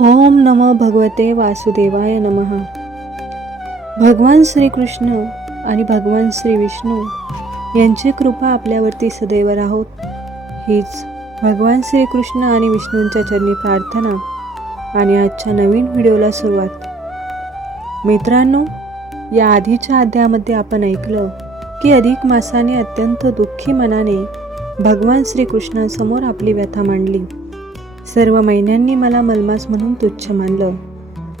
ओम नमो भगवते वासुदेवाय नमः. भगवान श्रीकृष्ण आणि भगवान श्री विष्णू यांची कृपा आपल्यावरती सदैव राहोत, हीच भगवान श्रीकृष्ण आणि विष्णूंच्या चरणी प्रार्थना आणि आजच्या नवीन व्हिडिओला सुरुवात. मित्रांनो, या आधीच्या अध्यायामध्ये आपण ऐकलं की अधिक मासाने अत्यंत दुःखी मनाने भगवान श्रीकृष्णांसमोर आपली व्यथा मांडली. सर्व महिन्यांनी मला मलमास म्हणून तुच्छ मानलं,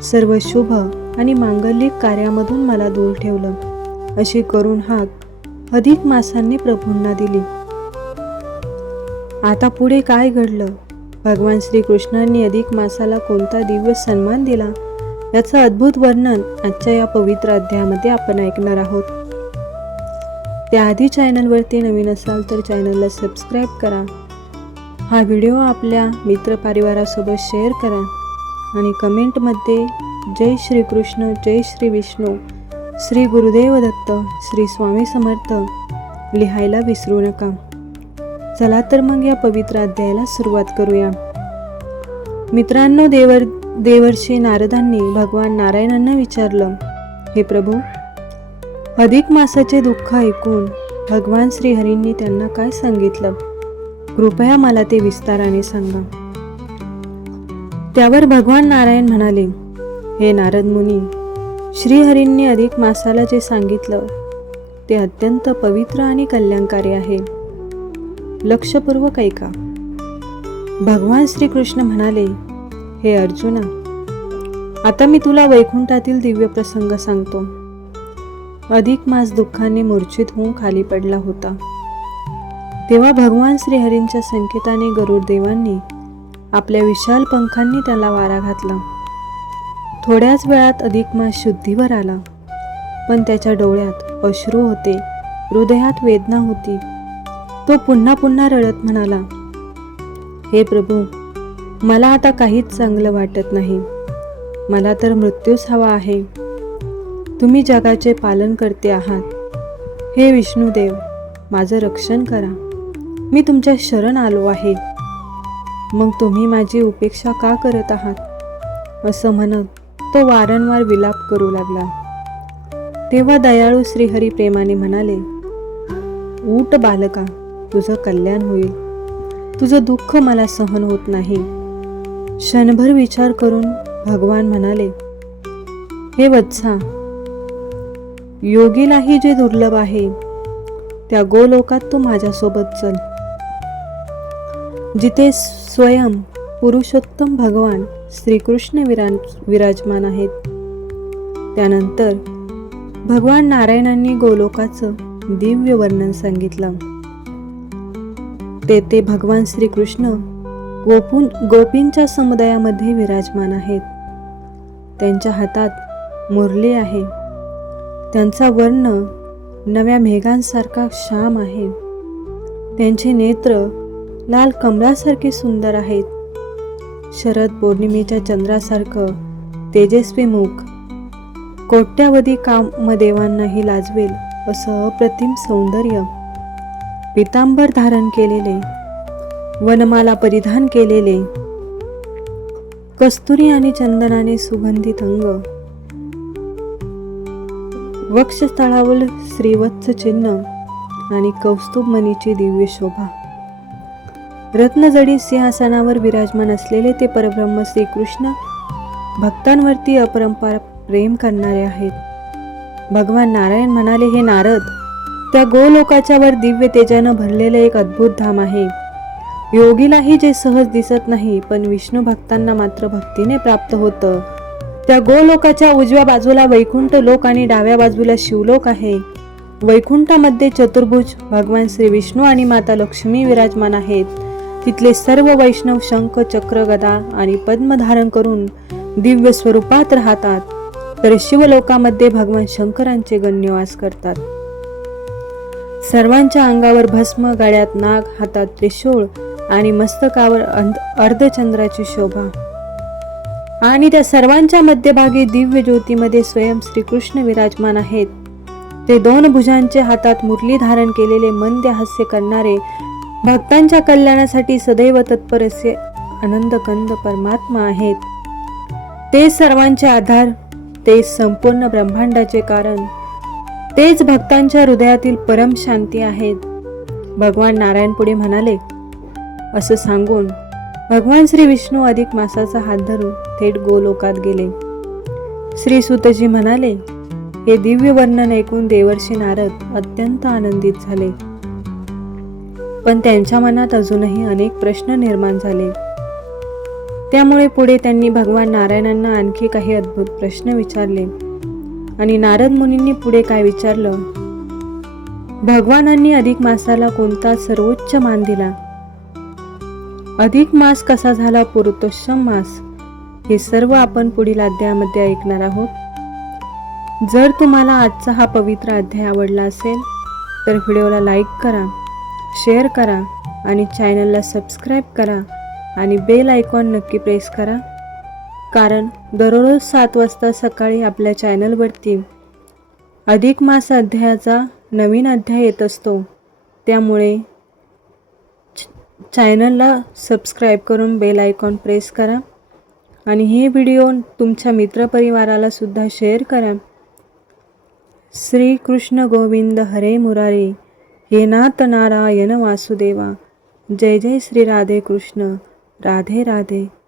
सर्व शुभ आणि मांगलिक कार्यामधून मला दूर ठेवलं, अशी करून हाक अधिक मासांनी प्रभूंना दिली. आता पुढे काय घडलं, भगवान श्रीकृष्णांनी अधिक मासाला कोणता दिव्य सन्मान दिला, याचं अद्भुत वर्णन आजच्या या पवित्र अध्यायामध्ये आपण ऐकणार आहोत. त्याआधी चॅनलवरती नवीन असाल तर चॅनलला सबस्क्राईब करा, हा व्हिडिओ आपल्या मित्रपरिवारासोबत शेअर करा आणि कमेंटमध्ये जय श्रीकृष्ण, जय श्री विष्णू, श्री गुरुदेव दत्त, श्री स्वामी समर्थ लिहायला विसरू नका. चला तर मग या पवित्र अध्यायाला सुरुवात करूया. मित्रांनो, देवर्षी नारदांनी भगवान नारायणांना विचारलं, हे प्रभू, अधिक मासाचे दुःख ऐकून भगवान श्रीहरींनी त्यांना काय सांगितलं, कृपया मला ते विस्ताराने सांगा. त्यावर भगवान नारायण म्हणाले, हे नारद मुनी, श्रीहरींनी अधिक मासाला जे सांगितलं ते अत्यंत पवित्र आणि कल्याणकारी आहे. लक्षपूर्वक ऐका. भगवान श्रीकृष्ण म्हणाले, हे अर्जुना, आता मी तुला वैकुंठातील दिव्य प्रसंग सांगतो. अधिक मास दुःखाने मूर्छित होऊन खाली पडला होता. तेव्हा भगवान श्रीहरींच्या संकेताने गरुड देवांनी आपल्या विशाल पंखांनी त्याला वारा घातला. थोड्याच वेळात अधिक मास शुद्धीवर आला, पण त्याच्या डोळ्यात अश्रू होते, हृदयात वेदना होती. तो पुन्हा पुन्हा रडत म्हणाला, हे प्रभू, मला आता काहीच चांगलं वाटत नाही. मला तर मृत्यूच हवा आहे. तुम्ही जगाचे पालन करते आहात. हे विष्णुदेव, माझं रक्षण करा. मी तुमच्या शरण आलो आहे. मग तुम्ही माझी उपेक्षा का करत आहात, असं म्हणत तो वारंवार विलाप करू लागला. तेव्हा दयाळू श्रीहरी प्रेमाने म्हणाले, उठ बालका, तुझं कल्याण होईल. तुझं दुःख मला सहन होत नाही. क्षणभर विचार करून भगवान म्हणाले, हे वत्सा, योगीलाही जे दुर्लभ आहे त्या गोलोकात तू माझ्यासोबत चल, जिथे स्वयं पुरुषोत्तम भगवान श्रीकृष्ण विराजमान आहेत. त्यानंतर भगवान नारायणांनी गोलोकाचं दिव्य वर्णन सांगितलं. तेथे भगवान श्रीकृष्ण गोपींच्या समुदायामध्ये विराजमान आहेत. त्यांच्या हातात मुरली आहे. त्यांचा वर्ण नव्या मेघांसारखा श्याम आहे. त्यांचे नेत्र लाल कमळासारखे सुंदर आहेत. शरद पौर्णिमेच्या चंद्रासारखं तेजस्वी मुख कोट्यावधी कामदेवांनाही लाजवेल असं अप्रतिम सौंदर्य, पितांबर धारण केलेले, वनमाला परिधान केलेले, कस्तुरी आणि चंदनाने सुगंधित अंग, वक्षस्थळावर श्रीवत्स चिन्ह आणि कौस्तुभ मणीची दिव्य शोभा. रत्नजडित सिंहासनावर विराजमान असलेले ते परब्रह्म श्रीकृष्ण भक्तांवरती अपरंपार प्रेम करणारे आहेत. भगवान नारायण म्हणाले, हे नारद, त्या गोलोकाच्या वर दिव्य तेजानं भरलेलं एक अद्भुत धाम आहे. योगीलाही जे सहज दिसत नाही, पण विष्णू भक्तांना मात्र भक्तीने प्राप्त होतं. त्या गोलोकाच्या उजव्या बाजूला वैकुंठ लोक आणि डाव्या बाजूला शिवलोक आहे. वैकुंठामध्ये चतुर्भुज भगवान श्री विष्णू आणि माता लक्ष्मी विराजमान आहेत. तिथले सर्व वैष्णव शंख, चक्र, गदा आणि पद्म धारण करून दिव्य स्वरूपात राहतात. तर शिवलोकामध्ये भगवान शंकरांचे गण्यवास करतात. सर्वांच्या अंगावर भस्म, गळ्यात नाग, हातात त्रिशूळ आणि मस्तकावर अर्धचंद्राची शोभा. आणि त्या सर्वांच्या मध्यभागी दिव्य ज्योतीमध्ये स्वयं श्रीकृष्ण विराजमान आहेत. ते दोन भुजांचे, हातात मुरली धारण केलेले, मंद हास्य करणारे, भक्तांच्या कल्याणासाठी सदैव तत्पर असे आनंदकंद परमात्मा आहेत. तेच सर्वांचे आधार, तेच संपूर्ण ब्रह्मांडाचे कारण, तेच भक्तांच्या हृदयातील परम शांती आहेत. भगवान नारायण पुढे म्हणाले. असं सांगून भगवान श्री विष्णू अधिक मासाचा हात धरून थेट गोलोकात गेले. श्री सूतजी म्हणाले, हे दिव्य वर्णन ऐकून देवर्षी नारद अत्यंत आनंदित झाले. पण त्यांच्या मनात अजूनही अनेक प्रश्न निर्माण झाले. त्यामुळे पुढे त्यांनी भगवान नारायणांना आणखी काही अद्भुत प्रश्न विचारले. आणि नारद मुनींनी पुढे काय विचारलं? भगवानांनी अधिक मासाला कोणता सर्वोच्च मान दिला? अधिक मास कसा झाला पुरुषोत्तम मास? हे सर्व आपण पुढील अध्यायामध्ये ऐकणार आहोत. जर तुम्हाला आजचा हा पवित्र अध्याय आवडला असेल तर व्हिडिओला लाईक करा, शेअर करा आणि चॅनलला सबस्क्राईब करा आणि बेल आयकॉन नक्की प्रेस करा. कारण दररोज 7 वाजता सकाळी आपल्या चॅनलवरती अधिक मास अध्यायाचा नवीन अध्याय येत असतो. त्यामुळे चॅनलला सबस्क्राईब करून बेल आयकॉन प्रेस करा आणि हे व्हिडिओ तुमच्या मित्रपरिवाराला सुद्धा शेअर करा. श्री कृष्ण गोविंद हरे मुरारी, हे नाथ नारायण वासुदेवा. जय जय श्री राधे कृष्ण. राधे राधे.